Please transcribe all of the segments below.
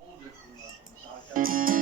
Olacak bunlar.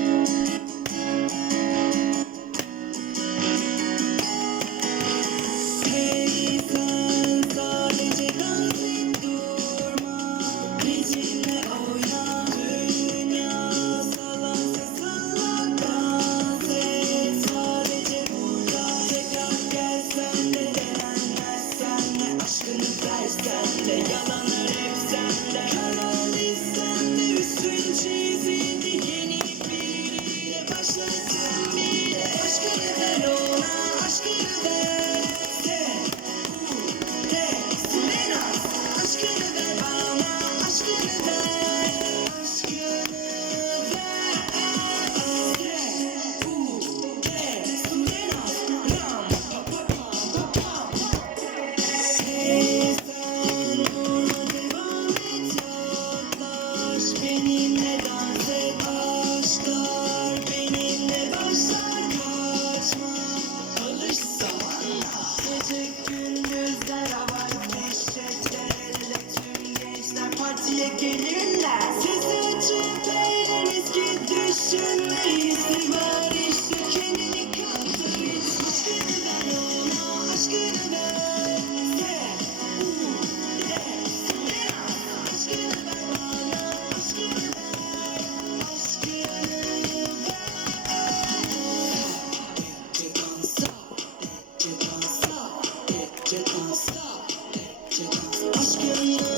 you.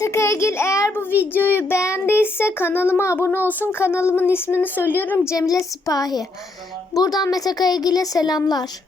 Mete Kayagil eğer bu videoyu beğendiyse kanalıma abone olsun. Kanalımın ismini söylüyorum Cemile Sipahi. Buradan Mete Kayagil'e selamlar.